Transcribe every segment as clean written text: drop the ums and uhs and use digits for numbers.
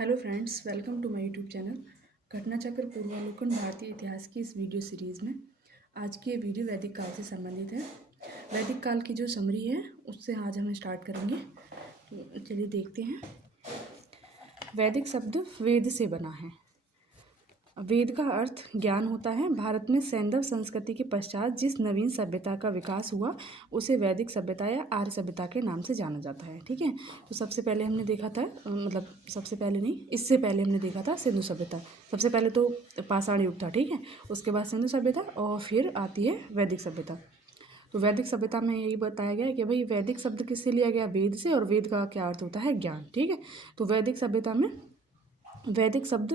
Hello friends, welcome to my YouTube channel Ghatnachakra Purvalokan भारतीय इतिहास की इस वीडियो सीरीज़ में। आज की ये वीडियो वैदिक काल से संबंधित है। वैदिक काल की जो समरी है उससे आज हम स्टार्ट करेंगे। तो चलिए देखते हैं। वैदिक शब्द वेद से बना है। वेद का अर्थ ज्ञान होता है। भारत में सैंधव संस्कृति के पश्चात जिस नवीन सभ्यता का विकास हुआ उसे वैदिक सभ्यता या आर्य सभ्यता के नाम से जाना जाता है। ठीक है, तो सबसे पहले हमने देखा था, मतलब सबसे पहले नहीं, इससे पहले हमने देखा था सिंधु सभ्यता। सबसे पहले तो पाषाण युग था, ठीक है, उसके बाद सिंधु सभ्यता और फिर आती है वैदिक सभ्यता। तो वैदिक सभ्यता में यही बताया गया है कि भाई वैदिक शब्द किससे लिया गया, वेद से, और वेद का क्या अर्थ होता है, ज्ञान। ठीक है, तो वैदिक सभ्यता में वैदिक शब्द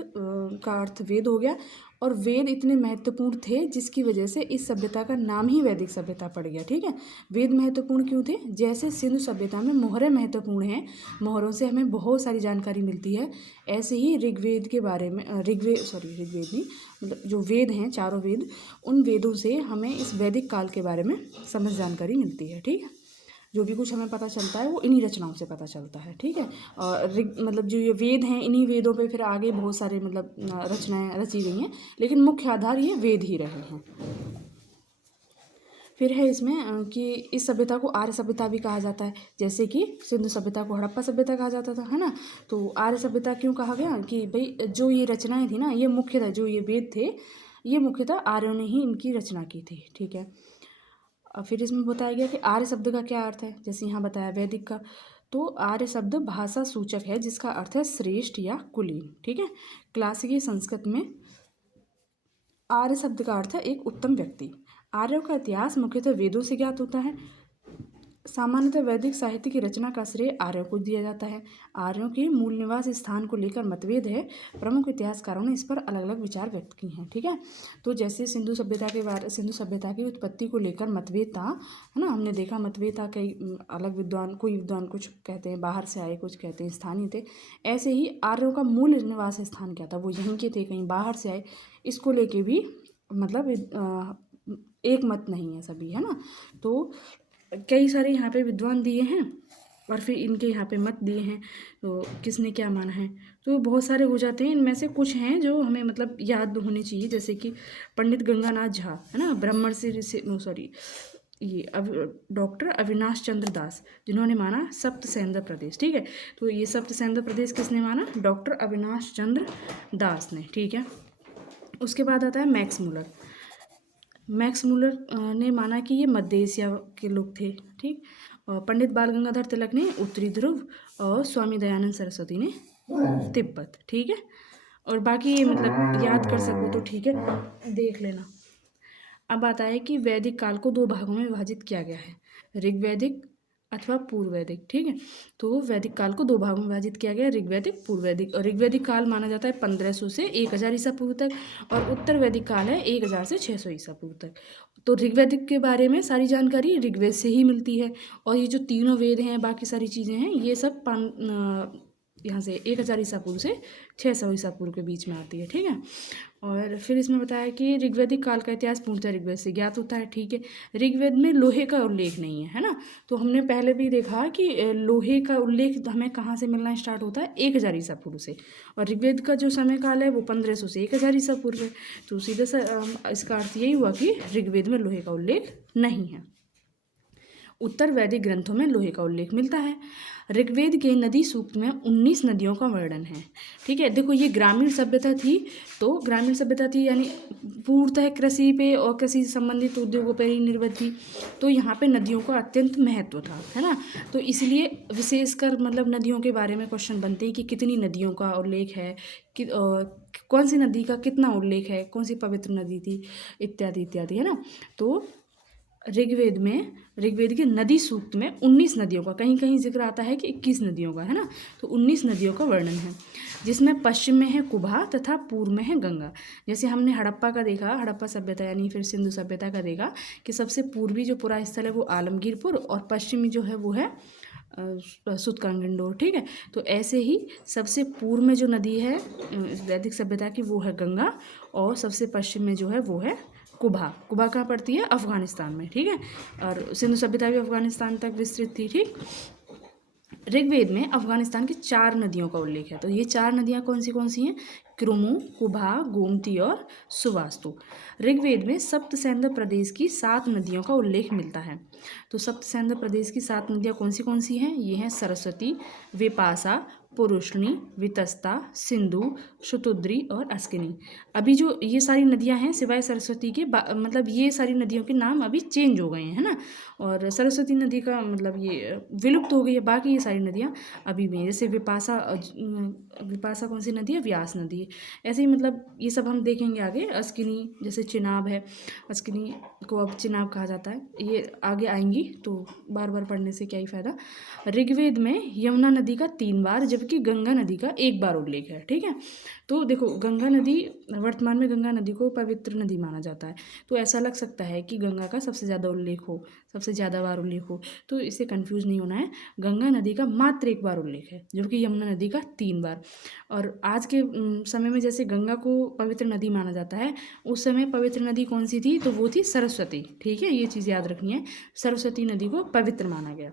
का अर्थ वेद हो गया, और वेद इतने महत्वपूर्ण थे जिसकी वजह से इस सभ्यता का नाम ही वैदिक सभ्यता पड़ गया। ठीक है, वेद महत्वपूर्ण क्यों थे? जैसे सिंधु सभ्यता में मोहरें महत्वपूर्ण हैं, मोहरों से हमें बहुत सारी जानकारी मिलती है, ऐसे ही ऋग्वेद के बारे में ऋग्वेद नहीं, मतलब जो वेद हैं, चारों वेद, उन वेदों से हमें इस वैदिक काल के बारे में समझ जानकारी मिलती है। ठीक है, जो भी कुछ हमें पता चलता है वो इन्हीं रचनाओं से पता चलता है। ठीक है, और मतलब जो ये वेद हैं, इन्हीं वेदों पे फिर आगे बहुत सारे मतलब रचनाएं रची गई हैं, लेकिन मुख्य आधार ये वेद ही रहे हैं। फिर है इसमें कि इस सभ्यता को आर्य सभ्यता भी कहा जाता है, जैसे कि सिंधु सभ्यता को हड़प्पा सभ्यता कहा जाता था, है ना। तो आर्य सभ्यता क्यों कहा गया कि भाई जो ये रचनाएं थी ना, ये मुख्यतः जो ये वेद थे, ये मुख्यतः आर्यों ने ही इनकी रचना की थी। ठीक है, फिर इसमें बताया गया कि आर्य शब्द का क्या अर्थ है, जैसे यहाँ बताया वैदिक का। तो आर्य शब्द भाषा सूचक है जिसका अर्थ है श्रेष्ठ या कुलीन। ठीक है, क्लासिकी संस्कृत में आर्य शब्द का अर्थ है एक उत्तम व्यक्ति। आर्यों का इतिहास मुख्यतः वेदों से ज्ञात होता है। सामान्यतः वैदिक साहित्य की रचना का श्रेय आर्यों को दिया जाता है। आर्यों के मूल निवास स्थान को लेकर मतभेद है। प्रमुख इतिहासकारों ने इस पर अलग अलग विचार व्यक्त किए हैं। ठीक है, तो जैसे सिंधु सभ्यता की उत्पत्ति को लेकर मतभेद था, है ना, हमने देखा मतभेद था। कई अलग विद्वान, कोई विद्वान कुछ कहते हैं बाहर से आए, कुछ कहते हैं स्थानीय थे। ऐसे ही आर्यों का मूल निवास स्थान क्या था, वो यहीं के थे, कहीं बाहर से आए, इसको लेके भी मतलब एक मत नहीं है सभी, है ना। तो कई सारे यहाँ पे विद्वान दिए हैं और फिर इनके यहाँ पे मत दिए हैं, तो किसने क्या माना है, तो बहुत सारे हो जाते हैं। इनमें से कुछ हैं जो हमें मतलब याद होने चाहिए, जैसे कि पंडित गंगानाथ झा, है ना, ब्रह्मर्षि सॉरी ये डॉक्टर अविनाश चंद्र दास, जिन्होंने माना सप्त सैंधव प्रदेश। ठीक है, तो ये सप्त सैंधव प्रदेश किसने माना? डॉक्टर अविनाश चंद्र दास ने। ठीक है, उसके बाद आता है मैक्स मूलर ने माना कि ये मध्य एशिया के लोग थे। ठीक, और पंडित बाल गंगाधर तिलक ने उत्तरी ध्रुव, और स्वामी दयानंद सरस्वती ने तिब्बत। ठीक है, और बाकी ये मतलब याद कर सको तो ठीक है, देख लेना। अब आता है कि वैदिक काल को दो भागों में विभाजित किया गया है, ऋग्वैदिक अथवा पूर्व वैदिक। ठीक है, तो वैदिक काल को दो भागों में विभाजित किया गया, ऋग्वैदिक, पूर्व वैदिक। और ऋग्वैदिक काल माना जाता है 1500 से 1000 ईसा पूर्व तक, और उत्तर वैदिक काल है 1000 से 600 ईसा पूर्व तक। तो ऋग्वैदिक के बारे में सारी जानकारी ऋग्वेद से ही मिलती है, और ये जो तीनों वेद हैं, बाकी सारी चीज़ें हैं, ये सब यहाँ से 1000 ईसा पूर्व से 600 ईसा पूर्व के बीच में आती है। ठीक है, और फिर इसमें बताया कि ऋग्वैदिक काल का इतिहास पूर्णतः ऋग्वेद से ज्ञात होता है। ठीक है, ऋग्वेद में लोहे का उल्लेख नहीं है, है ना। तो हमने पहले भी देखा कि लोहे का उल्लेख हमें कहाँ से मिलना स्टार्ट होता है, 1000 ईसा पूर्व से, और ऋग्वेद का जो समय काल है वो 1500 से 1000 ईसा पूर्व है। तो सीधे सा इसका अर्थ यही हुआ कि ऋग्वेद में लोहे का उल्लेख नहीं है। उत्तर वैदिक ग्रंथों में लोहे का उल्लेख मिलता है। ऋग्वेद के नदी सूक्त में 19 नदियों का वर्णन है। ठीक है, देखो ये ग्रामीण सभ्यता थी, तो ग्रामीण सभ्यता थी यानी पूर्णतः कृषि पे और कृषि से संबंधित उद्योगों पर ही निर्भर थी, तो यहाँ पे नदियों का अत्यंत महत्व था, है ना। तो इसलिए विशेषकर मतलब नदियों के बारे में क्वेश्चन बनते हैं कि कितनी नदियों का उल्लेख है, कि कौन सी नदी का कितना उल्लेख है, कौन सी पवित्र नदी थी, इत्यादि इत्यादि, है ना। तो ऋग्वेद के नदी सूक्त में 19 नदियों का, कहीं कहीं जिक्र आता है कि 21 नदियों का, है ना। तो 19 नदियों का वर्णन है, जिसमें पश्चिम में है कुबा तथा पूर्व में है गंगा। जैसे हमने हड़प्पा का देखा, हड़प्पा सभ्यता यानी फिर सिंधु सभ्यता का देखा कि सबसे पूर्वी जो पुरा स्थल है वो आलमगीरपुर, और पश्चिमी जो है वो है सुतकांगंडोर। ठीक है, तो ऐसे ही सबसे पूर्व में जो नदी है वैदिक सभ्यता की वो है गंगा, और सबसे पश्चिम में जो है वो है कुबा। कुबा कहाँ पड़ती है? अफगानिस्तान में। ठीक है, और सिंधु सभ्यता भी अफगानिस्तान तक विस्तृत थी। ठीक, ऋग्वेद में अफगानिस्तान की 4 नदियों का उल्लेख है। तो ये 4 नदियाँ कौन सी हैं? क्रुमु, कुभा, गोमती और सुवास्तु। ऋग्वेद में सप्तसैंध प्रदेश की 7 नदियों का उल्लेख मिलता है। तो सप्तसैंध प्रदेश की 7 नदियाँ कौन सी हैं? ये हैं सरस्वती, विपाशा, पुरुषनी, वितस्ता, सिंधु, शुतुद्री और अस्किनी। अभी जो ये सारी नदियां हैं सिवाय सरस्वती के मतलब ये सारी नदियों के नाम अभी चेंज हो गए हैं, है ना। और सरस्वती नदी का मतलब ये विलुप्त हो गई है। बाकी ये सारी नदियां अभी भी हैं। जैसे विपाशा कौन सी नदी है? व्यास नदी है। ऐसे ही मतलब ये सब हम देखेंगे आगे। अस्किनी जैसे चिनाब है, अस्किनी को अब चिनाब कहा जाता है। ये आगे आएंगी तो बार बार पढ़ने से क्या ही फ़ायदा। ऋग्वेद में यमुना नदी का 3 बार जबकि गंगा नदी का 1 बार उल्लेख है। ठीक है, तो देखो गंगा नदी, वर्तमान में गंगा नदी को पवित्र नदी माना जाता है। तो ऐसा लग सकता है कि गंगा का सबसे ज़्यादा उल्लेख हो, सबसे ज़्यादा बार उल्लेख हो, तो इससे कंफ्यूज नहीं होना है। गंगा नदी का मात्र 1 बार उल्लेख है जबकि यमुना नदी का 3 बार। और आज के समय में जैसे गंगा को पवित्र नदी माना जाता है, उस समय पवित्र नदी कौन सी थी? तो वो थी सरस्वती। ठीक है, ये चीज़ याद रखनी है। सरस्वती नदी को पवित्र माना गया।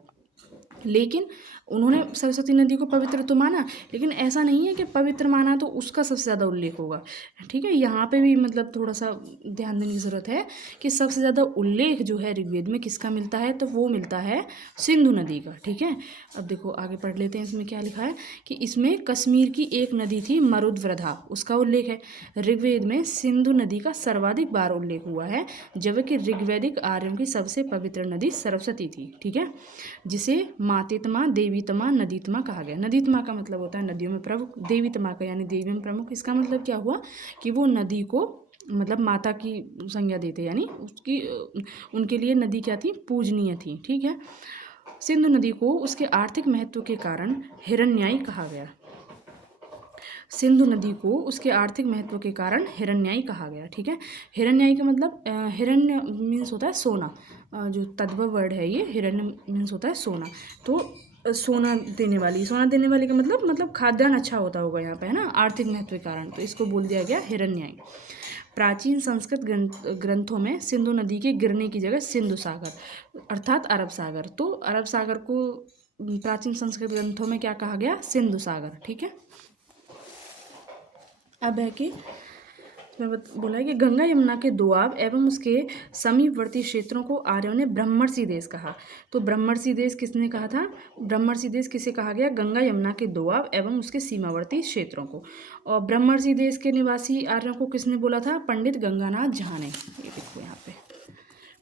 लेकिन उन्होंने सरस्वती नदी को पवित्र तो माना, लेकिन ऐसा नहीं है कि पवित्र माना तो उसका सबसे ज़्यादा उल्लेख होगा। ठीक है, यहाँ पे भी मतलब थोड़ा सा ध्यान देने की ज़रूरत है कि सबसे ज़्यादा उल्लेख जो है ऋग्वेद में किसका मिलता है? तो वो मिलता है सिंधु नदी का। ठीक है, अब देखो आगे पढ़ लेते हैं। इसमें क्या लिखा है कि इसमें कश्मीर की एक नदी थी मरुद्वृधा, उसका उल्लेख है। ऋग्वेद में सिंधु नदी का सर्वाधिक बार उल्लेख हुआ है जबकि ऋग्वैदिक आर्यों की सबसे पवित्र नदी सरस्वती थी। ठीक है, जिसे मातेतमा, देवीतमा, नदीतमा कहा गया। नदीतमा का मतलब होता है नदियों में प्रमुख, देवीतमा का यानी देवी में प्रमुख। इसका मतलब क्या हुआ कि वो नदी को मतलब माता की संज्ञा देते, यानी उसकी उनके लिए नदी क्या थी? पूजनीय थी। ठीक है, सिंधु नदी को उसके आर्थिक महत्व के कारण हिरण्याई कहा गया। सिंधु नदी को उसके आर्थिक महत्व के कारण हिरण्याई कहा गया। ठीक है, हिरण्याई का मतलब हिरण्य मीन्स होता है सोना। जो तद्भव वर्ड है ये, हिरण्य मीन्स होता है सोना। तो सोना देने वाली का मतलब खाद्यान्न अच्छा होता होगा यहाँ पे, है ना, आर्थिक महत्व के कारण। तो इसको बोल दिया गया हिरण्याई। प्राचीन संस्कृत ग्रंथों में सिंधु नदी के गिरने की जगह सिंधु सागर अर्थात अरब सागर, तो अरब सागर को प्राचीन संस्कृत ग्रंथों में क्या कहा गया? सिंधु सागर। ठीक है, अब है कि इसमें बोला है कि गंगा यमुना के दोआब एवं उसके समीपवर्ती क्षेत्रों को आर्यों ने ब्रह्मर्षि देश कहा। तो ब्रह्मर्षि देश किसने कहा था? ब्रह्मर्षि देश किसे कहा गया? गंगा यमुना के दोआब एवं उसके सीमावर्ती क्षेत्रों को। और ब्रह्मर्षि देश के निवासी आर्यों को किसने बोला था? पंडित गंगानाथ झा ने। ये देखो यहाँ पे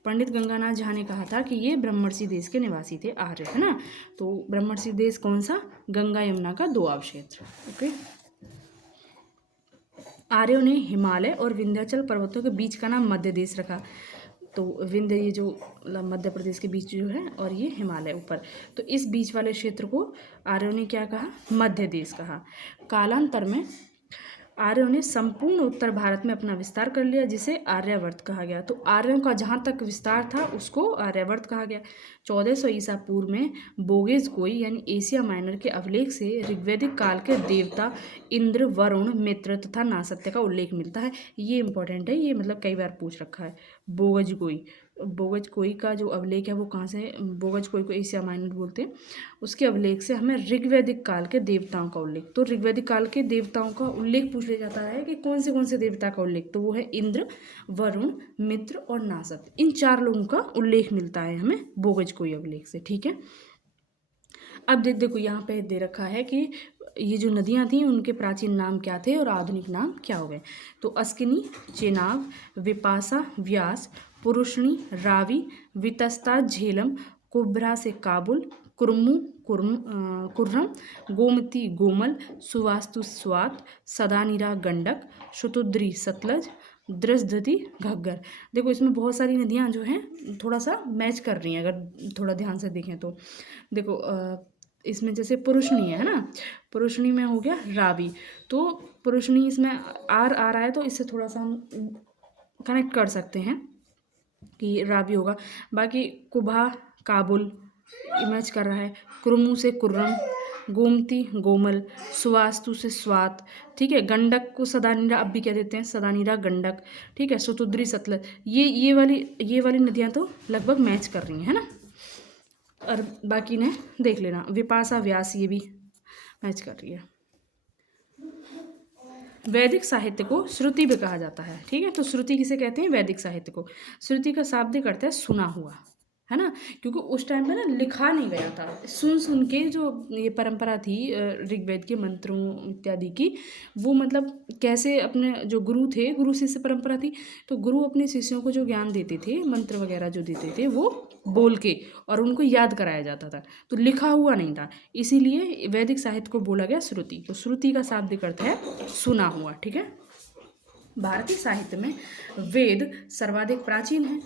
पंडित गंगानाथ झा ने कहा था कि ये ब्रह्मर्षि देश के निवासी थे आर्य, है ना। तो ब्रह्मर्षि देश कौन सा? गंगा यमुना का दोआब क्षेत्र। ओके, आर्यों ने हिमालय और विंध्याचल पर्वतों के बीच का नाम मध्य देश रखा। तो विंध्य ये जो मध्य प्रदेश के बीच जो है, और ये हिमालय ऊपर, तो इस बीच वाले क्षेत्र को आर्यों ने क्या कहा? मध्य देश कहा। कालांतर में आर्यों ने संपूर्ण उत्तर भारत में अपना विस्तार कर लिया जिसे आर्यावर्त कहा गया। तो आर्यों का जहाँ तक विस्तार था उसको आर्यावर्त कहा गया। 1400 ईसा पूर्व में बोगेज कोई यानी एशिया माइनर के अभिलेख से ऋग्वैदिक काल के देवता इंद्र, वरुण, मित्र तथा नासत्य का उल्लेख मिलता है। ये इंपॉर्टेंट है, ये मतलब कई बार पूछ रखा है। बोगज कोई का जो अभिलेख है वो कहाँ से है? बोगज कोई को एशिया माइनर बोलते हैं। उसके अभिलेख से हमें ऋग्वैदिक काल के देवताओं का उल्लेख, तो ऋग्वैदिक काल के देवताओं का उल्लेख पूछ लिया जाता है कि कौन से देवता का उल्लेख, तो वो है इंद्र, वरुण, मित्र और नासत्य। इन 4 लोगों का उल्लेख मिलता है हमें बोगज कोई अभिलेख से। ठीक है, अब देखो यहाँ पे दे रखा है कि ये जो नदियाँ थीं उनके प्राचीन नाम क्या थे और आधुनिक नाम क्या हो गए। तो अस्किनी, चेनाब, विपाशा, व्यास, पुरुषनी, रावी, वितस्ता, झेलम, कुब्रा से काबुल, कुर्मु, कुर्रम, गोमती, गोमल, सुवास्तु, स्वात, सदानीरा, गंडक, शुतुद्री, सतलज, दृशदति, घग्गर। देखो इसमें बहुत सारी नदियाँ जो हैं थोड़ा सा मैच कर रही हैं अगर थोड़ा ध्यान से देखें तो। देखो इसमें जैसे पुरुषनी है ना, पुरुषनी में हो गया रावी, तो पुरुषनी इसमें आर आ रहा है तो इससे थोड़ा सा हम कनेक्ट कर सकते हैं कि रावी होगा। बाकी कुभा, काबुल इमेज कर रहा है, कुर्मू से कुर्रम, गोमती, गोमल, सुवास्तु से स्वात। ठीक है, गंडक को सदानीरा अब भी कह देते हैं, सदानीरा गंडक। ठीक है, सुतुद्री, सतलज, ये वाली नदियाँ तो लगभग मैच कर रही हैं, है ना। और बाकी ने देख लेना। विपाशा व्यास ये भी मैच कर रही है। वैदिक साहित्य को श्रुति भी कहा जाता है, ठीक है। तो श्रुति किसे कहते हैं? वैदिक साहित्य को। श्रुति का शाब्दिक अर्थ है सुना हुआ, है ना, क्योंकि उस टाइम पे ना लिखा नहीं गया था, सुन सुन के जो ये परंपरा थी ऋग्वेद के मंत्रों इत्यादि की, वो मतलब कैसे अपने जो गुरु थे, गुरु शिष्य परंपरा थी, तो गुरु अपने शिष्यों को जो ज्ञान देते थे, मंत्र वगैरह जो देते थे, वो बोल के और उनको याद कराया जाता था, तो लिखा हुआ नहीं था, इसीलिए वैदिक साहित्य को बोला गया श्रुति। तो श्रुति का शाब्दिक अर्थ है सुना हुआ, ठीक है। भारतीय साहित्य में वेद सर्वाधिक प्राचीन है।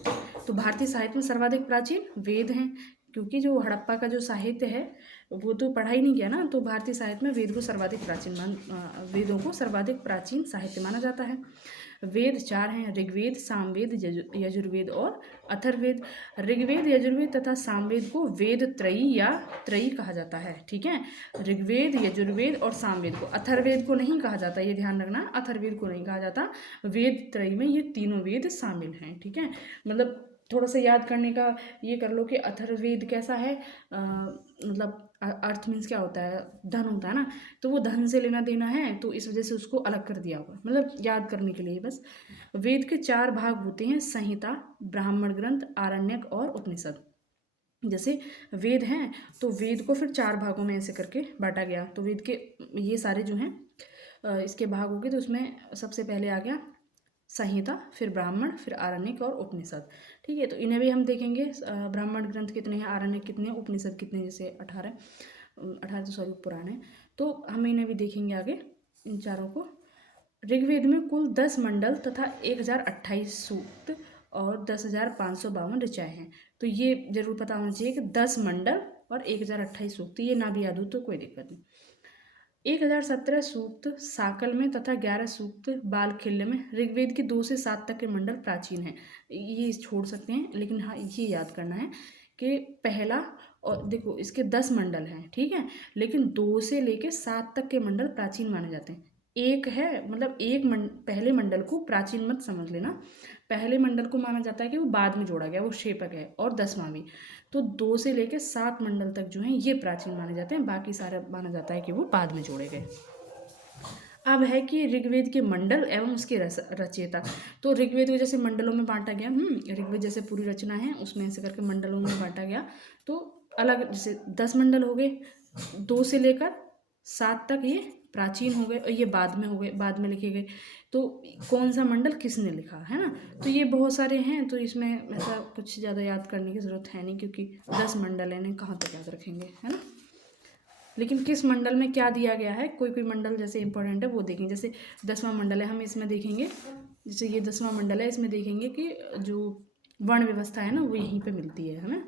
तो भारतीय साहित्य में सर्वाधिक प्राचीन वेद हैं, क्योंकि जो हड़प्पा का जो साहित्य है वो तो पढ़ा ही नहीं गया ना, तो भारतीय साहित्य में वेद को सर्वाधिक वेदों को सर्वाधिक प्राचीन साहित्य माना जाता है। वेद 4 हैं, ऋग्वेद, सामवेद, यजुर्वेद और अथर्ववेद। ऋग्वेद, यजुर्वेद तथा सामवेद को वेद त्रयी या त्रयी कहा जाता है, ठीक है। ऋग्वेद, यजुर्वेद और सामवेद को, अथर्ववेद को नहीं कहा जाता, ये ध्यान रखना, अथर्ववेद को नहीं कहा जाता, वेद त्रयी में ये तीनों वेद शामिल हैं, ठीक है। मतलब थोड़ा सा याद करने का ये कर लो कि अथर्ववेद कैसा है, मतलब अर्थ मीन्स क्या होता है, धन होता है ना, तो वो धन से लेना देना है, तो इस वजह से उसको अलग कर दिया होगा, मतलब याद करने के लिए बस। वेद के 4 भाग होते हैं, संहिता, ब्राह्मण ग्रंथ, आरण्यक और उपनिषद। जैसे वेद हैं तो वेद को फिर 4 भागों में ऐसे करके बांटा गया। तो वेद के ये सारे जो हैं इसके भाग हो गए, तो उसमें सबसे पहले आ गया संहिता, फिर ब्राह्मण, फिर आरण्यक और उपनिषद, ठीक है। तो इन्हें भी हम देखेंगे, ब्राह्मण ग्रंथ कितने हैं, आरण्यक कितने हैं, उपनिषद कितने हैं, जैसे 18 तो सॉरी पुराने, तो हम इन्हें भी देखेंगे आगे, इन चारों को। ऋग्वेद में कुल 10 मंडल तथा 1028 सूक्त और 10,552 ऋचाएँ हैं। तो ये जरूर पता होना चाहिए कि 10 मंडल और 1028 सूक्त, ये ना भी याद हो तो कोई दिक्कत नहीं। 1017 सूक्त साकल में तथा 11 सूक्त बालखिल्य में। ऋग्वेद के 2 से 7 तक के मंडल प्राचीन हैं, ये छोड़ सकते हैं, लेकिन हाँ ये याद करना है कि पहला, और देखो इसके 10 मंडल हैं, ठीक है, लेकिन 2 से लेके 7 तक के मंडल प्राचीन माने जाते हैं। एक है मतलब पहले मंडल को प्राचीन मत समझ लेना, पहले मंडल को माना जाता है कि वो बाद में जोड़ा गया, वो शेपक है, और 10वां भी। तो 2 से लेकर 7 मंडल तक जो हैं ये प्राचीन माने जाते हैं, बाकी सारा माना जाता है कि वो बाद में जोड़े गए। अब है कि ऋग्वेद के मंडल एवं उसके रचयिता। तो ऋग्वेद को जैसे मंडलों में बांटा गया, ऋग्वेद जैसे पूरी रचना है उसमें ऐसे करके मंडलों में बांटा गया, तो अलग जैसे 10 मंडल हो गए, 2 से लेकर 7 तक ये प्राचीन हो गए और ये बाद में हो गए, बाद में लिखे गए। तो कौन सा मंडल किसने लिखा है ना, तो ये बहुत सारे हैं, तो इसमें ऐसा कुछ ज़्यादा याद करने की ज़रूरत है नहीं, क्योंकि 10 मंडल है, इन्हें कहाँ तक याद रखेंगे, है ना। लेकिन किस मंडल में क्या दिया गया है, कोई कोई मंडल जैसे इंपॉर्टेंट है वो देखेंगे। जैसे 10वां मंडल है, हम इसमें देखेंगे, जैसे ये 10वां मंडल है, इसमें देखेंगे कि जो वर्ण व्यवस्था है ना वो यहीं पे मिलती है ना।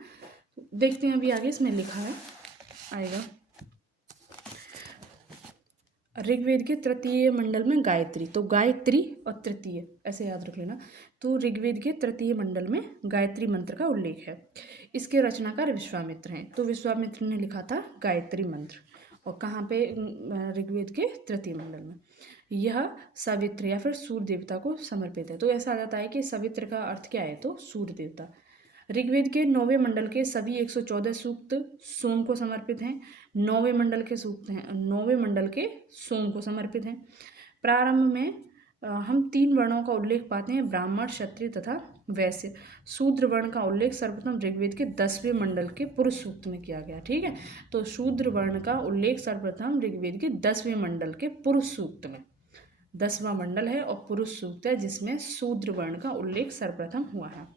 देखते हैं अभी आगे इसमें लिखा है आएगा। ऋग्वेद के तृतीय मंडल में गायत्री, तो गायत्री और तृतीय ऐसे याद रख लेना। तो ऋग्वेद के तृतीय मंडल में गायत्री मंत्र का उल्लेख है। इसके रचनाकार विश्वामित्र हैं, तो विश्वामित्र ने लिखा था गायत्री मंत्र, और कहाँ पे, ऋग्वेद के तृतीय मंडल में। यह सवित्र या फिर सूर्य देवता को समर्पित है। तो ऐसा आ जाता है कि सवित्र का अर्थ क्या है, तो सूर्य देवता। ऋग्वेद के 9वें मंडल के सभी 114 सूक्त सोम को समर्पित हैं। 9वें मंडल के सूक्त हैं, 9वें मंडल के सोम को समर्पित हैं। प्रारंभ में हम 3 वर्णों का उल्लेख पाते हैं, ब्राह्मण, क्षत्रिय तथा वैश्य। शूद्र वर्ण का उल्लेख सर्वप्रथम ऋग्वेद के 10वें मंडल के पुरुष सूक्त में किया गया, ठीक है। तो शूद्र वर्ण का उल्लेख सर्वप्रथम ऋग्वेद के 10वें मंडल के पुरुष सूक्त में, 10वां मंडल है और पुरुष सूक्त है, जिसमें शूद्र वर्ण का उल्लेख सर्वप्रथम हुआ है।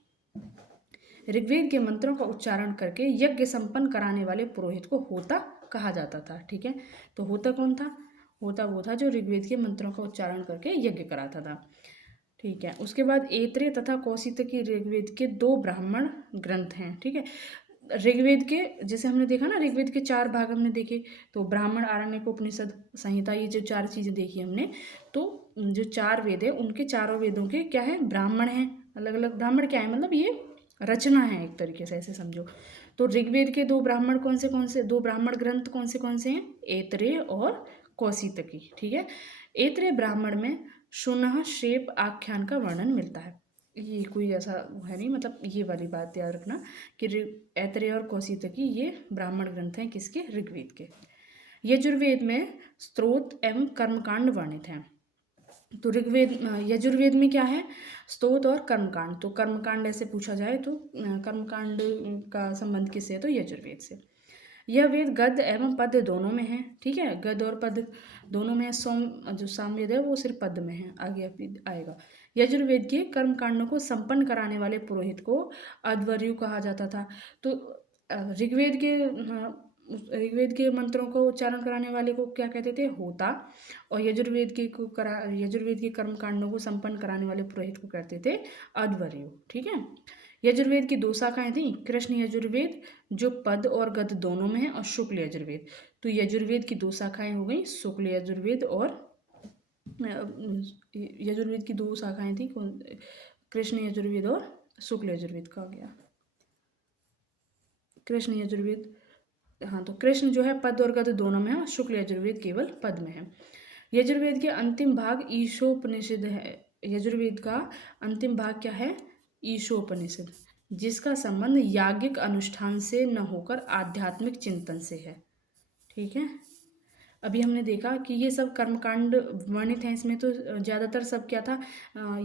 ऋग्वेद के मंत्रों का उच्चारण करके यज्ञ संपन्न कराने वाले पुरोहित को होता कहा जाता था, ठीक है। तो होता कौन था, होता वो था जो ऋग्वेद के मंत्रों का उच्चारण करके यज्ञ कराता था, ठीक है। उसके बाद ऐत्रेय तथा कौशितकी ऋग्वेद के 2 ब्राह्मण ग्रंथ हैं, ठीक है। ऋग्वेद के जैसे हमने देखा ना, ऋग्वेद के 4 भाग हमने देखे, तो ब्राह्मण, आरण्यक, उपनिषद, संहिता, ये जो 4 चीज़ें देखी हमने, तो जो 4 वेद है उनके चारों वेदों के क्या है, ब्राह्मण हैं, अलग अलग ब्राह्मण क्या है, मतलब ये रचना है एक तरीके से, ऐसे समझो। तो ऋग्वेद के 2 ब्राह्मण कौन से 2 ब्राह्मण ग्रंथ कौन से हैं, ऐत्रेय और कौशितकी, ठीक है। ऐत्रेय ब्राह्मण में शुनः शेप आख्यान का वर्णन मिलता है। ये कोई ऐसा है नहीं, मतलब ये वाली बात याद रखना कि ऐतरेय और कौशितकी ये ब्राह्मण ग्रंथ हैं किसके, ऋग्वेद के। यजुर्वेद में स्तोत्र एवं कर्मकांड वर्णित हैं। तो ऋग्वेद यजुर्वेद में क्या है, स्तोत्र और कर्मकांड। तो कर्मकांड ऐसे पूछा जाए तो कर्मकांड का संबंध किससे है, तो यजुर्वेद से। यह वेद गद्य एवं पद्य दोनों में है, ठीक है, गद्य और पद्य दोनों में है। जो सामवेद है वो सिर्फ पद्य में है, आगे आएगा। यजुर्वेद के कर्म कांडों को संपन्न कराने वाले पुरोहित को अध्वर्यु कहा जाता था। तो ऋग्वेद के मंत्रों को उच्चारण कराने वाले को क्या कहते थे, होता। और यजुर्वेद के कर्म कांडों को संपन्न कराने वाले पुरोहित को कहते थे अध्वर्यु, ठीक है। यजुर्वेद की 2 शाखाएं थी, कृष्ण यजुर्वेद जो पद और गद दोनों में है, और शुक्ल यजुर्वेद। तो यजुर्वेद की 2 शाखाएं हो गई, शुक्ल यजुर्वेद और यजुर्वेद की 2 शाखाएं थी, कृष्ण यजुर्वेद और शुक्ल यजुर्वेद का हो गया। कृष्ण यजुर्वेद, हाँ, तो कृष्ण जो है पद और गद दोनों में है, और शुक्ल यजुर्वेद केवल पद में है। यजुर्वेद के अंतिम भाग ईशोपनिषद है। यजुर्वेद का अंतिम भाग क्या है, ईशोपनिषद, जिसका संबंध याज्ञिक अनुष्ठान से न होकर आध्यात्मिक चिंतन से है, ठीक है। अभी हमने देखा कि ये सब कर्मकांड वर्णित हैं इसमें, तो ज़्यादातर सब क्या था,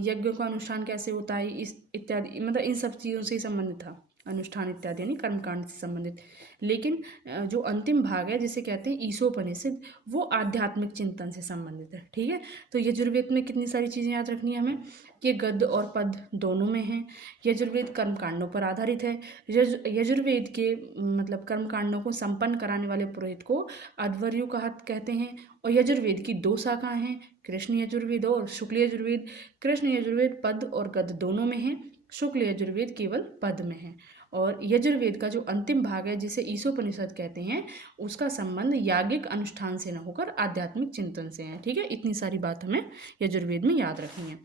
यज्ञों का अनुष्ठान कैसे होता है इस इत्यादि, मतलब इन सब चीज़ों से ही संबंधित था, अनुष्ठान इत्यादि यानी कर्मकांड से संबंधित। लेकिन जो अंतिम भाग है जिसे कहते हैं ईशोपनिषद, वो आध्यात्मिक चिंतन से संबंधित है, ठीक है। तो यजुर्वेद में कितनी सारी चीज़ें याद रखनी है हमें, कि गद्य और पद दोनों में हैं। यजुर्वेद कर्मकांडों पर आधारित है। यजुर्वेद के मतलब कर्मकांडों को संपन्न कराने वाले पुरोहित को अध्वर्यु कहते हैं। और यजुर्वेद की 2 शाखाएं हैं, कृष्ण यजुर्वेद और शुक्ल यजुर्वेद। कृष्ण यजुर्वेद पद और गद्य दोनों में है, शुक्ल यजुर्वेद केवल पद में है। और यजुर्वेद का जो अंतिम भाग है जिसे ईशोपनिषद कहते हैं, उसका संबंध याज्ञिक अनुष्ठान से न होकर आध्यात्मिक चिंतन से है, ठीक है। इतनी सारी बात हमें यजुर्वेद में याद रखनी है।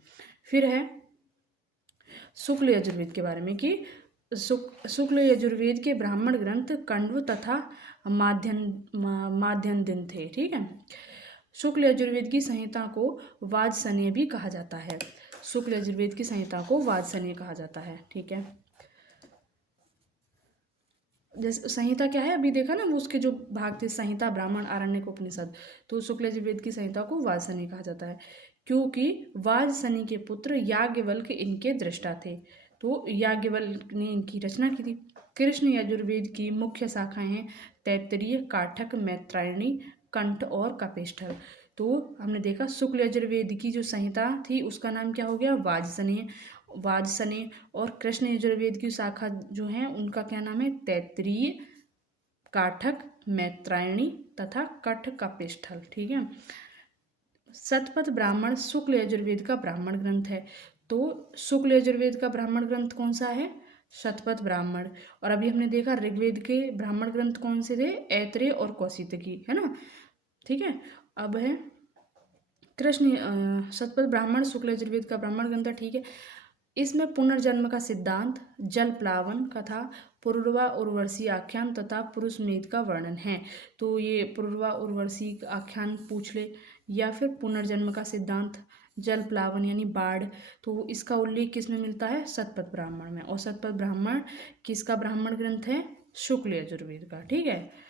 फिर है शुक्ल यजुर्वेद के बारे में, कि शुक्ल यजुर्वेद के ब्राह्मण ग्रंथ कंडव तथा माध्यन्दिन थे, ठीक है। शुक्ल यजुर्वेद की संहिता को वाजसनेय भी कहा जाता है। शुक्ल यजुर्वेद की संहिता को वाजसनेय कहा जाता है, ठीक है। जैसे संहिता क्या है, अभी देखा ना, वो उसके जो भाग थे, संहिता, ब्राह्मण, आरण्यक, उपनिषद। तो शुक्ल यजुर्वेद की संहिता को वाजसनेय कहा जाता है, क्योंकि वाजसनेय के पुत्र याज्ञवल्क्य इनके दृष्टा थे। तो याज्ञवल्क्य ने इनकी रचना की थी। कृष्ण यजुर्वेद की मुख्य शाखाएं हैं तैत्तिरीय, काठक, मैत्रायणी, कंठ और कपिष्ठल। तो हमने देखा शुक्ल यजुर्वेद की जो संहिता थी उसका नाम क्या हो गया, वाजसनेय। और कृष्ण यजुर्वेद की शाखा जो है उनका क्या नाम है, तैत्तिरीय, काठक, मैत्रायणी तथा कठ कपिष्ठल, ठीक है। शतपथ ब्राह्मण शुक्ल यजुर्वेद का ब्राह्मण ग्रंथ है। तो शुक्ल यजुर्वेद का ब्राह्मण ग्रंथ कौन सा है, शतपथ ब्राह्मण। और अभी हमने देखा ऋग्वेद के ब्राह्मण ग्रंथ कौन से थे, ऐतरेय और कौशितकी, है ना, ठीक है। अब है शतपथ ब्राह्मण शुक्ल यजुर्वेद का ब्राह्मण ग्रंथ है, ठीक है। इसमें पुनर्जन्म का सिद्धांत, जल प्लावन कथा, पुरुरवा उर्वशी आख्यान तथा पुरुष मेद का वर्णन है। तो ये पुरुरवा उर्वशी आख्यान पूछ ले, या फिर पुनर्जन्म का सिद्धांत, जल प्लावन यानी बाढ़, तो इसका उल्लेख किस में मिलता है, शतपथ ब्राह्मण में। और शतपथ ब्राह्मण किसका ब्राह्मण ग्रंथ है, शुक्ल यजुर्वेद का, ठीक है।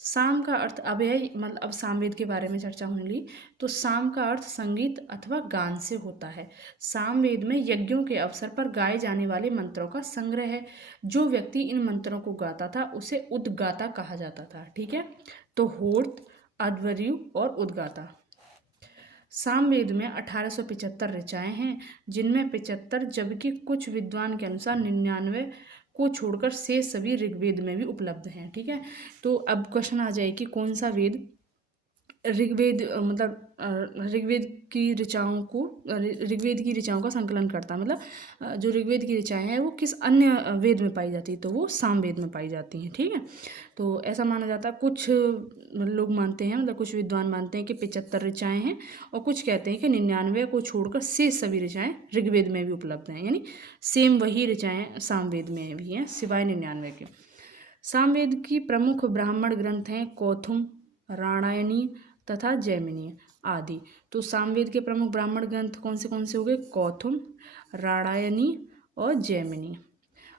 साम का अर्थ, अब है मतलब अब सामवेद के बारे में चर्चा होने ली। तो साम का अर्थ संगीत अथवा गान से होता है। सामवेद में यज्ञों के अवसर पर गाए जाने वाले मंत्रों का संग्रह है। जो व्यक्ति इन मंत्रों को गाता था उसे उद्गाता कहा जाता था, ठीक है। तो होर्त, अध्वर्यु और उद्गाता। सामवेद में 1875 ऋचाएं हैं, जिनमें 75, जबकि कुछ विद्वान के अनुसार 99 को छोड़कर शेष सभी ऋग्वेद में भी उपलब्ध हैं, ठीक है। तो अब क्वेश्चन आ जाए कि कौन सा वेद ऋग्वेद मतलब ऋग्वेद की ऋचाओं का संकलन करता है, मतलब जो ऋग्वेद की ऋचाएं हैं वो किस अन्य वेद में पाई जाती है, तो वो सामवेद में पाई जाती हैं, ठीक है। तो ऐसा माना जाता है, कुछ लोग मानते हैं, मतलब कुछ विद्वान मानते हैं कि 75 ऋचाएं हैं, और कुछ कहते हैं कि 99 को छोड़कर शेष सभी ऋचाएं ऋग्वेद में भी उपलब्ध हैं, यानी सेम वही ऋचाएं सामवेद में भी हैं सिवाय 99 के। सामवेद की प्रमुख ब्राह्मण ग्रंथ हैं कौथुम, रामायणी तथा जैमिनी। आदि। तो सामवेद के प्रमुख ब्राह्मण ग्रंथ कौन से हो गए? कौथुम, रामायणी और जैमिनी।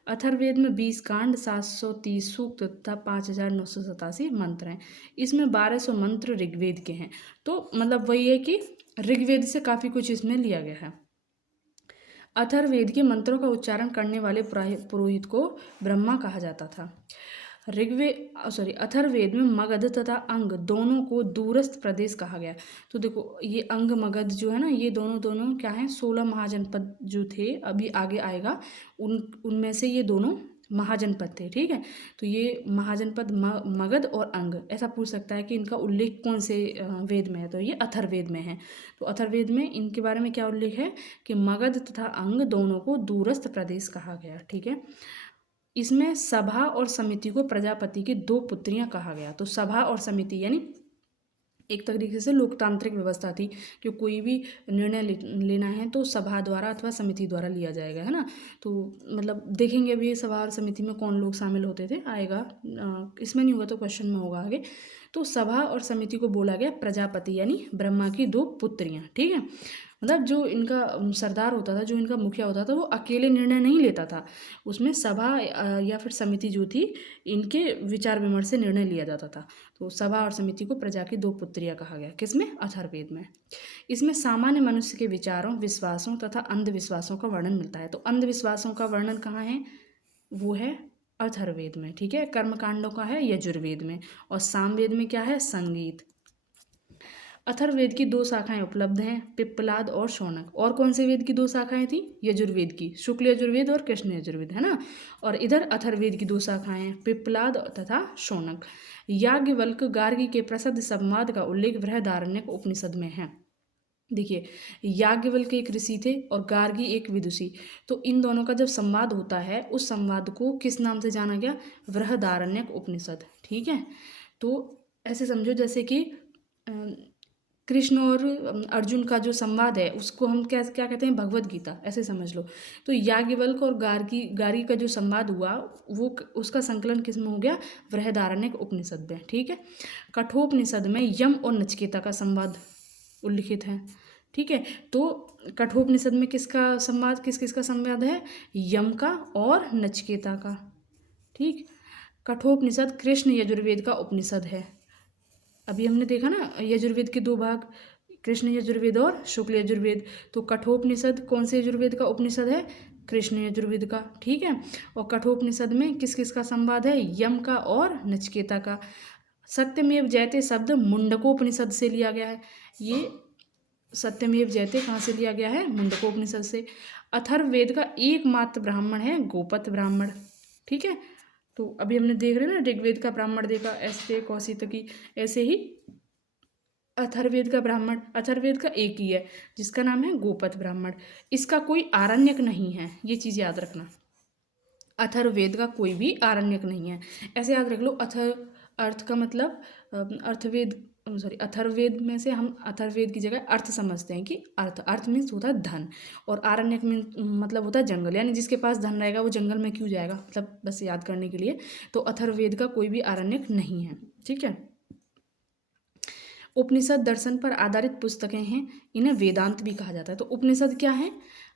अथर्ववेद में 20 कांड, 730 सूक्त तथा 5987 मंत्र हैं। इसमें 1200 मंत्र ऋग्वेद के हैं। तो मतलब वही है कि ऋग्वेद से काफ़ी कुछ इसमें लिया गया है। अथर्ववेद के मंत्रों का उच्चारण करने वाले पुरोहित को ब्रह्मा कहा जाता था। अथर्ववेद में मगध तथा अंग दोनों को दूरस्थ प्रदेश कहा गया। तो देखो ये अंग मगध जो है ना, ये दोनों क्या हैं? 16 महाजनपद जो थे, अभी आगे आएगा, उनमें से ये दोनों महाजनपद थे। ठीक है, तो ये महाजनपद मगध और अंग, ऐसा पूछ सकता है कि इनका उल्लेख कौन से वेद में है? तो ये अथर्ववेद में है। तो अथर्ववेद में इनके बारे में क्या उल्लेख है कि मगध तथा अंग दोनों को दूरस्थ प्रदेश कहा गया। ठीक है, इसमें सभा और समिति को प्रजापति की 2 पुत्रियां कहा गया। तो सभा और समिति यानी एक तरीके से लोकतांत्रिक व्यवस्था थी कि कोई भी निर्णय लेना है तो सभा द्वारा अथवा समिति द्वारा लिया जाएगा, है ना। तो मतलब देखेंगे अभी ये सभा और समिति में कौन लोग शामिल होते थे, आएगा, इसमें नहीं होगा तो क्वेश्चन में होगा आगे। तो सभा और समिति को बोला गया प्रजापति यानी ब्रह्मा की 2 पुत्रियां। ठीक है, मतलब जो इनका सरदार होता था, जो इनका मुखिया होता था, वो अकेले निर्णय नहीं लेता था, उसमें सभा या फिर समिति जो थी, इनके विचार विमर्श से निर्णय लिया जाता था। तो सभा और समिति को प्रजा की 2 पुत्रियां कहा गया। किसमें? अथर्ववेद में। इसमें सामान्य मनुष्य के विचारों, विश्वासों तथा अंधविश्वासों का वर्णन मिलता है। तो अंधविश्वासों का वर्णन कहाँ है? वो है अथर्ववेद में। ठीक है, कर्मकांडों का है यजुर्वेद में, और सामवेद में क्या है? संगीत। अथर्ववेद की 2 शाखाएं उपलब्ध हैं, पिप्पलाद और शौनक। और कौन से वेद की 2 शाखाएं थी? यजुर्वेद की, शुक्ल यजुर्वेद और कृष्ण यजुर्वेद, है ना। और इधर अथर्ववेद की 2 शाखाएं हैं, पिप्पलाद तथा शौनक। याज्ञवल्क्य गार्गी के प्रसिद्ध संवाद का उल्लेख बृहदारण्यक उपनिषद में है। देखिए, याज्ञवल्क्य एक ऋषि थे और गार्गी एक विदुषी। तो इन दोनों का जब संवाद होता है, उस संवाद को किस नाम से जाना गया? बृहदारण्यक उपनिषद। ठीक है, तो ऐसे समझो जैसे कि कृष्ण और अर्जुन का जो संवाद है उसको हम क्या कहते हैं? भगवत गीता, ऐसे समझ लो। तो याज्ञवल्क और गार्गी का जो संवाद हुआ, वो उसका संकलन किस में हो गया? बृहदारण्यक उपनिषद में। ठीक है, कठोपनिषद में यम और नचिकेता का संवाद उल्लिखित है। ठीक है, तो कठोपनिषद में किसका संवाद, किसका संवाद है? यम का और नचिकेता का। ठीक, कठोपनिषद कृष्ण यजुर्वेद का उपनिषद है। अभी हमने देखा ना यजुर्वेद के 2 भाग, कृष्ण यजुर्वेद और शुक्ल यजुर्वेद। तो कठोपनिषद कौन से यजुर्वेद का उपनिषद है? कृष्ण यजुर्वेद का। ठीक है, और कठोपनिषद में किसका संवाद है? यम का और नचिकेता का। सत्यमेव जयते शब्द मुंडकोपनिषद से लिया गया है। ये सत्यमेव जयते कहाँ से लिया गया है? मुंडकोपनिषद से। अथर्ववेद का एकमात्र ब्राह्मण है गोपत ब्राह्मण। ठीक है, तो अभी हमने देख रहे हैं ना, ऋग्वेद का ब्राह्मण देखा, ऐसे कौशितकी, ऐसे ही अथर्ववेद का ब्राह्मण, अथर्ववेद का एक ही है जिसका नाम है गोपत ब्राह्मण। इसका कोई आरण्यक नहीं है, ये चीज़ याद रखना। अथर्ववेद का कोई भी आरण्यक नहीं है, ऐसे याद रख लो। अर्थ का मतलब अथर्ववेद में से हम अथर्ववेद की जगह अर्थ समझते हैं कि अर्थ मीन्स होता है धन, और आरण्यक मतलब होता है जंगल, यानी जिसके पास धन रहेगा वो जंगल में क्यों जाएगा, मतलब बस याद करने के लिए। तो अथर्ववेद का कोई भी आरण्यक नहीं है। ठीक है, उपनिषद दर्शन पर आधारित पुस्तकें हैं, इन्हें वेदांत भी कहा जाता है। तो उपनिषद क्या है?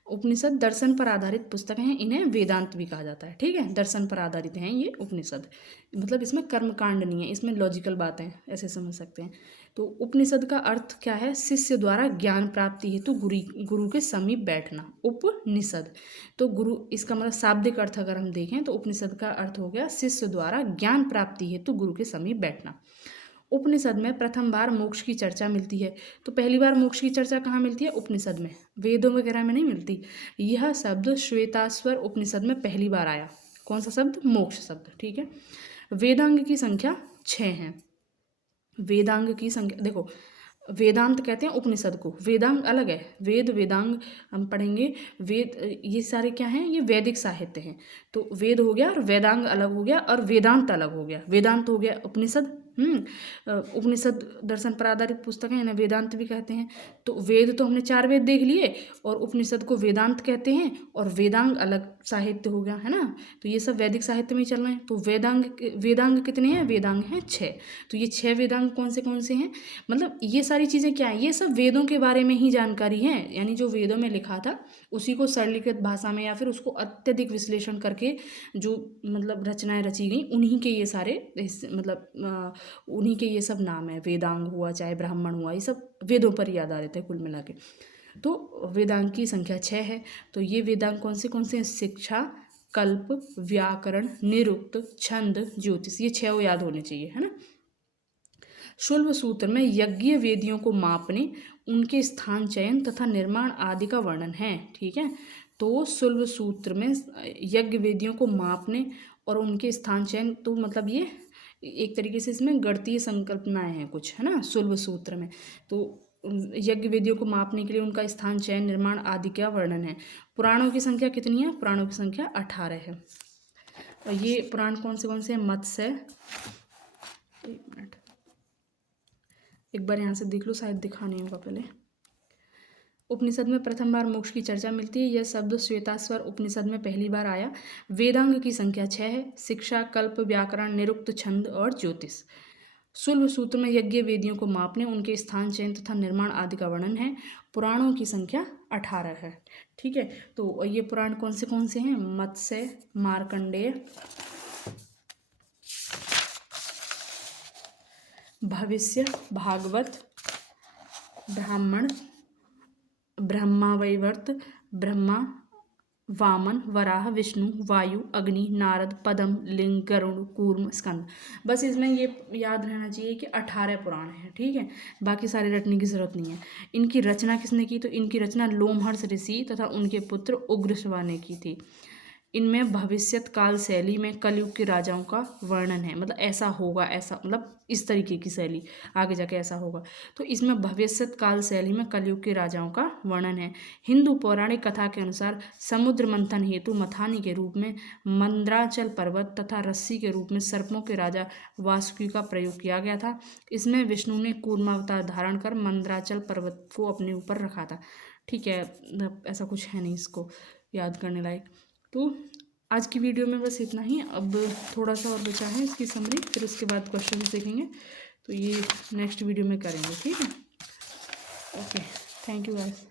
उपनिषद दर्शन पर आधारित पुस्तकें हैं, इन्हें वेदांत भी कहा जाता है। ठीक है, दर्शन पर आधारित हैं ये उपनिषद, मतलब इसमें कर्मकांड नहीं है, इसमें लॉजिकल बातें, ऐसे समझ सकते हैं। तो उपनिषद का अर्थ क्या है? शिष्य द्वारा ज्ञान प्राप्ति हेतु गुरु के समीप बैठना, उपनिषद। तो गुरु, इसका मतलब शाब्दिक अर्थ अगर हम देखें तो उपनिषद का अर्थ हो गया शिष्य द्वारा ज्ञान प्राप्ति हेतु गुरु के समीप बैठना। उपनिषद में प्रथम बार मोक्ष की चर्चा मिलती है। तो पहली बार मोक्ष की चर्चा कहाँ मिलती है? उपनिषद में, वेदों वगैरह में नहीं मिलती। यह शब्द श्वेताश्वर उपनिषद में पहली बार आया। कौन सा शब्द? मोक्ष शब्द। ठीक है, वेदांग की संख्या 6 है। वेदांग की संख्या देखो, वेदांत कहते हैं उपनिषद को, वेदांग अलग है। वेदांग हम पढ़ेंगे। वेद ये सारे क्या हैं? ये वैदिक साहित्य हैं। तो वेद हो गया और वेदांग अलग हो गया और वेदांत अलग हो गया। वेदांत हो गया उपनिषद, उपनिषद दर्शन पर आधारित पुस्तक है, इन्हें वेदांत भी कहते हैं। तो वेद तो हमने 4 वेद देख लिए, और उपनिषद को वेदांत कहते हैं, और वेदांग अलग साहित्य हो गया, है ना। तो ये सब वैदिक साहित्य में ही चल रहे हैं। तो वेदांग कितने हैं? वेदांग हैं 6। तो ये 6 वेदांग कौन से हैं? मतलब ये सारी चीज़ें क्या हैं? ये सब वेदों के बारे में ही जानकारी है, यानी जो वेदों में लिखा था उसी को सरलीकृत भाषा में या फिर उसको अत्यधिक विश्लेषण करके जो मतलब रचनाएं रची गई, उन्हीं के ये सारे मतलब उन्हीं के ये सब नाम है। वेदांग हुआ चाहे ब्राह्मण हुआ, ये सब वेदों पर ही आधारित है कुल मिला के। तो वेदांग की संख्या 6 है। तो ये वेदांग कौन से हैं? शिक्षा, कल्प, व्याकरण, निरुक्त, छंद, ज्योतिष, ये 6 याद होने चाहिए, है ना। शुल्ब सूत्र में यज्ञ वेदियों को मापने, उनके स्थान चयन तथा निर्माण आदि का वर्णन है। ठीक है, तो शुल्ब सूत्र में यज्ञ वेदियों को मापने और उनके स्थान चयन, तो मतलब ये एक तरीके से इसमें गणितीय संकल्पनाएं हैं कुछ, है ना, शुल्ब सूत्र में। तो यज्ञ वेदियों को मापने के लिए उनका स्थान चयन, निर्माण आदि का वर्णन है। पुराणों की संख्या कितनी है? पुराणों की संख्या 18 है। और ये पुराण कौन से हैं? मत्स्य, एक मिनट, एक बार यहाँ से देख लो, शायद दिखा नहीं होगा पहले। उपनिषद में प्रथम बार मोक्ष की चर्चा मिलती है। यह शब्द श्वेताश्वर उपनिषद में पहली बार आया। वेदांग की संख्या 6 है। शिक्षा, कल्प, व्याकरण, निरुक्त, छंद और ज्योतिष। शुल्ब सूत्र में यज्ञ वेदियों को मापने, उनके स्थान चयन तथा निर्माण आदि का वर्णन है। पुराणों की संख्या 18 है। ठीक है, तो ये पुराण कौन से हैं? मत्स्य, मार्कंडेय, भविष्य, भागवत, ब्राह्मण, ब्रह्मावैवर्त, ब्रह्मा, वामन, वराह, विष्णु, वायु, अग्नि, नारद, पद्म, लिंग, गरुड़, कूर्म, स्कंद। बस इसमें ये याद रहना चाहिए कि 18 पुराण हैं। ठीक है, बाकी सारे रटने की जरूरत नहीं है। इनकी रचना किसने की? तो इनकी रचना लोमहर्ष ऋषि तथा उनके पुत्र उग्रश्रवा ने की थी। इनमें भविष्यत काल शैली में कलयुग के राजाओं का वर्णन है, मतलब ऐसा होगा, ऐसा मतलब इस तरीके की शैली, आगे जाके ऐसा होगा। तो इसमें भविष्यत काल शैली में कलयुग के राजाओं का वर्णन है। हिंदू पौराणिक कथा के अनुसार समुद्र मंथन हेतु मथानी के रूप में मंद्राचल पर्वत तथा रस्सी के रूप में सर्पों के राजा वासुकी का प्रयोग किया गया था। इसमें विष्णु ने कूर्मावतार धारण कर मंद्राचल पर्वत को अपने ऊपर रखा था। ठीक है, ऐसा कुछ है नहीं इसको याद करने लायक। तो आज की वीडियो में बस इतना ही। अब थोड़ा सा और बचा है इसकी समरी, फिर उसके बाद क्वेश्चन देखेंगे। तो ये नेक्स्ट वीडियो में करेंगे। ठीक है, ओके, थैंक यू गाइस।